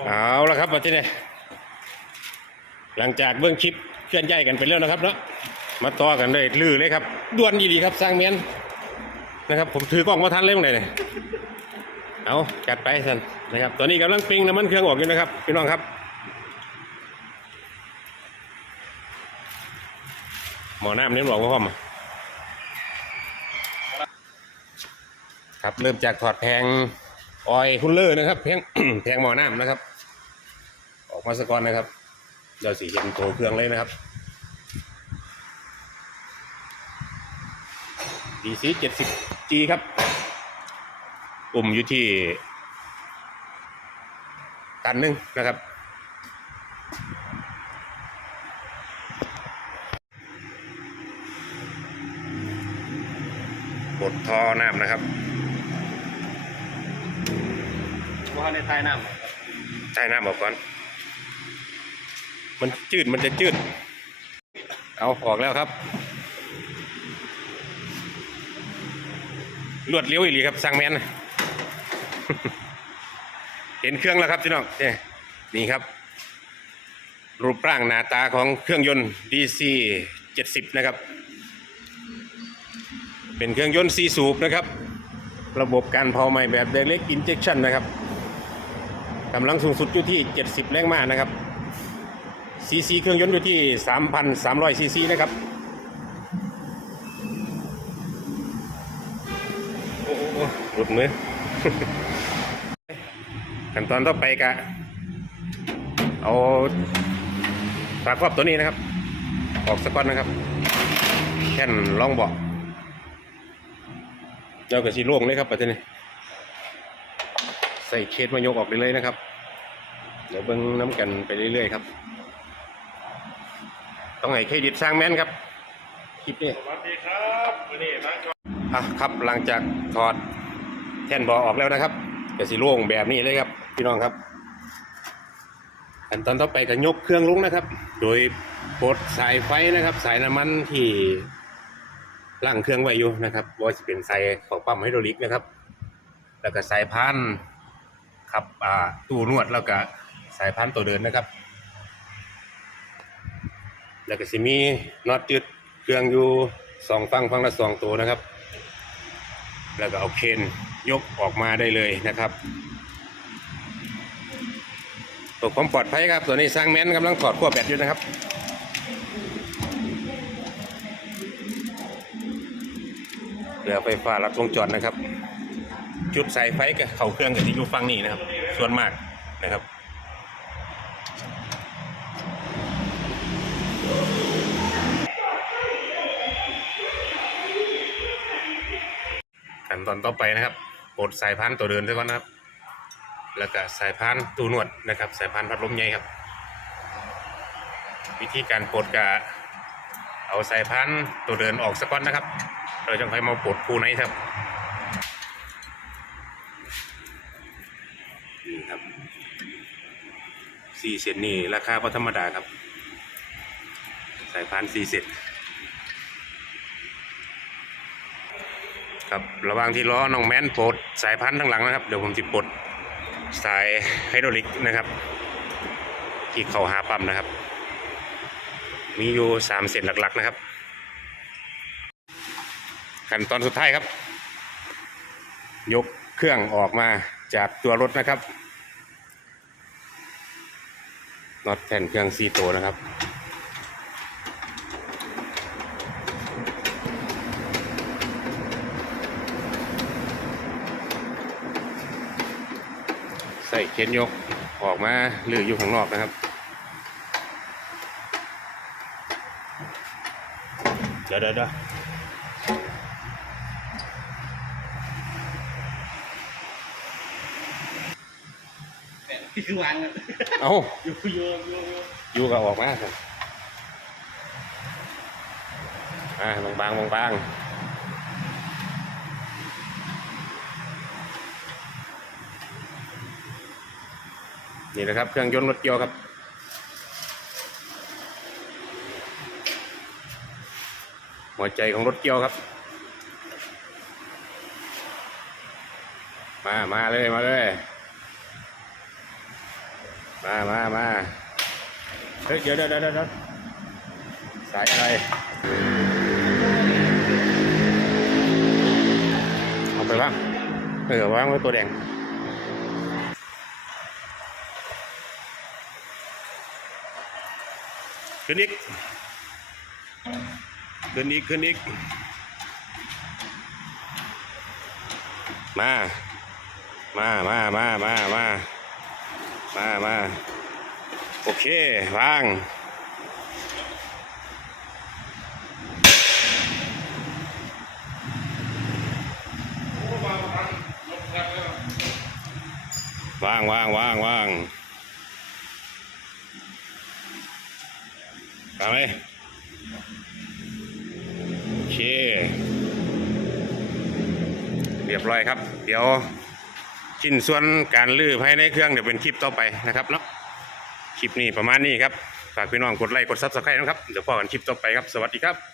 เอาละครับมาที่นี่หลังจากเบื้องคลิปเคลื่อนย้ายกันไปแล้วนะครับเนาะมาต่อกันเลยลือเลยครับด่วนดีๆครับสร้างเมียนนะครับ ผมถือกล้องมาทันเลยมั้งเนี่ยเอาจัดไปท่านนะครับตอนนี้กำลังปิ้งน้ำมันเครื่องออกอยู่นะครับพี่น้องครับหมอน้ำนี่บอกพ่อมาครับเริ่มจากถอดแพง ออยคุณเลอร์นะครับ แพงแพงหมอน้ำนะครับ ออกมาสกอนนะครับเดี๋ยวสีเห็นโตเครื่องเลยนะครับ DC 70G ครับ อุ่มอยู่ที่ ตันหนึ่งนะครับบดท่อน้ำนะครับ ว่าในไทยน้ใช้น้ำออกก่อน มันจืดมันจะจืด เอาออกแล้วครับ รวดเร็วอีหลีครับสั่งแมน เห็นเครื่องแล้วครับพี่น้องเนี่ยนี่ครับ รูปร่างหน้าตาของเครื่องยนต์ DC 70 นะครับ เป็นเครื่องยนต์ซีสูบนะครับ ระบบการเผาไหม้แบบเล็กอินเจคชันนะครับ กำลังสูงสุดอยู่ที่ 70 แรงม้านะครับซีซีเครื่องยนต์อยู่ที่ 3,300ซีซีนะครับโอ้โหหลุดมือขั้นตอนต่อไปกะเอาฝาครอบตัวนี้นะครับ ออกสกอตนะครับแค่นล่องบาะเจ้ากับสีโล่งเลยครับปัจจุบัน ใส่เคสมายกออกไปเลยนะครับ เดี๋ยวเบิ้งน้ำกันไปเรื่อยๆครับ ต้องให้เครดิตสร้างแม่นครับคลิปนี้ำสวัสดีครับวันนี้มาจออะครับหลังจากถอดแท่นเบอออกแล้วนะครับจะสิโล่งแบบนี้เลยครับ พี่น้องครับขั้นตอนต่อไปก็ยกเครื่องลงนะครับ โดยปลดสายไฟนะครับ สายน้ำมันที่ล่างเครื่องไว้อยู่นะครับว่าจะเป็นสายของปั๊มไฮดรอลิกนะครับ แล้วก็สายพา นขับอ่าตู้นวดแล้วก็สายพานตัวเดินนะครับ แล้วก็สิมีน็อตยึดเครื่องอยู่สองฟังฟังละสองตัวนะครับ แล้วก็เอาเคนยกออกมาได้เลยนะครับตัวความปลอดภัยครับ ตัวนี้สร้างแมนกำลังถอดขั้วแบตอยู่นะครับเรือไฟฟ้าลัดวงจรนะครับ จุดสายไฟกับเข่าเครื่องกับที่อยู่ฟังนี่นะครับ ส่วนมากนะครับขั้นตอนต่อไปนะครับปลดสายพานตัวเดินด้วยก่อนนะครับ แล้วก็สายพานตูนวดนะครับ สายพานพัดลมใหญ่ครับ วิธีการปลดกะเอาสายพานตัวเดินออกสักก้อนนะครับ เราจะค่อยมาปลดคูไหนครับ ครับสี่เซนนี่ราคาพอธรรมดาครับ สายพานสี่เซนครับระหว่างที่ล้อน้องแมนปลดสายพันธุ์ทั้งหลังนะครับ เดี๋ยวผมจะปลดสายไฮดรอลิกนะครับ ที่เข้าหาปั๊มนะครับ มีอยู่สามเส้นหลักๆนะครับขั้นตอนสุดท้ายครับ ยกเครื่องออกมาจากตัวรถนะครับ น็อตแผ่นเครื่องซีโตวนะครับ ใส่เข็นยกออกมาหรืออยู่ข้างนอกนะครับ เดี๋ยวเดี๋ยวเดี๋ยว นี่ คือวางอะเอาอยู่อยู่อยู่อยู่อยู่กับออกมาครับอ่าบางบางบางบางนี่นะครับ เครื่องยนต์รถเกียวครับหัวใจของรถเกียวครับ มา มาเลย มาเลย มามามาเฮ้ยเดี๋ยวเดี๋ยวเดี๋ยวเดี๋ยวสายอะไรเอาไปบ้างเออวางไว้ตัวแดงขึ้นอีกขึ้นอีกขึ้นอีกมา มา มา มา มา มา มามาโอเควางวางวางวางวางทำไหมโอเค เรียบร้อยครับ เดี๋ยว ชิ้นส่วนการลื้อภายในเครื่องเดี๋ยวเป็นคลิปต่อไปนะครับเนาะคลิปนี้ประมาณนี้ครับฝากพี่น้องกดไลค์กดซับสไครต์นะครับเดี๋ยวพอกันคลิปต่อไปครับสวัสดีครับ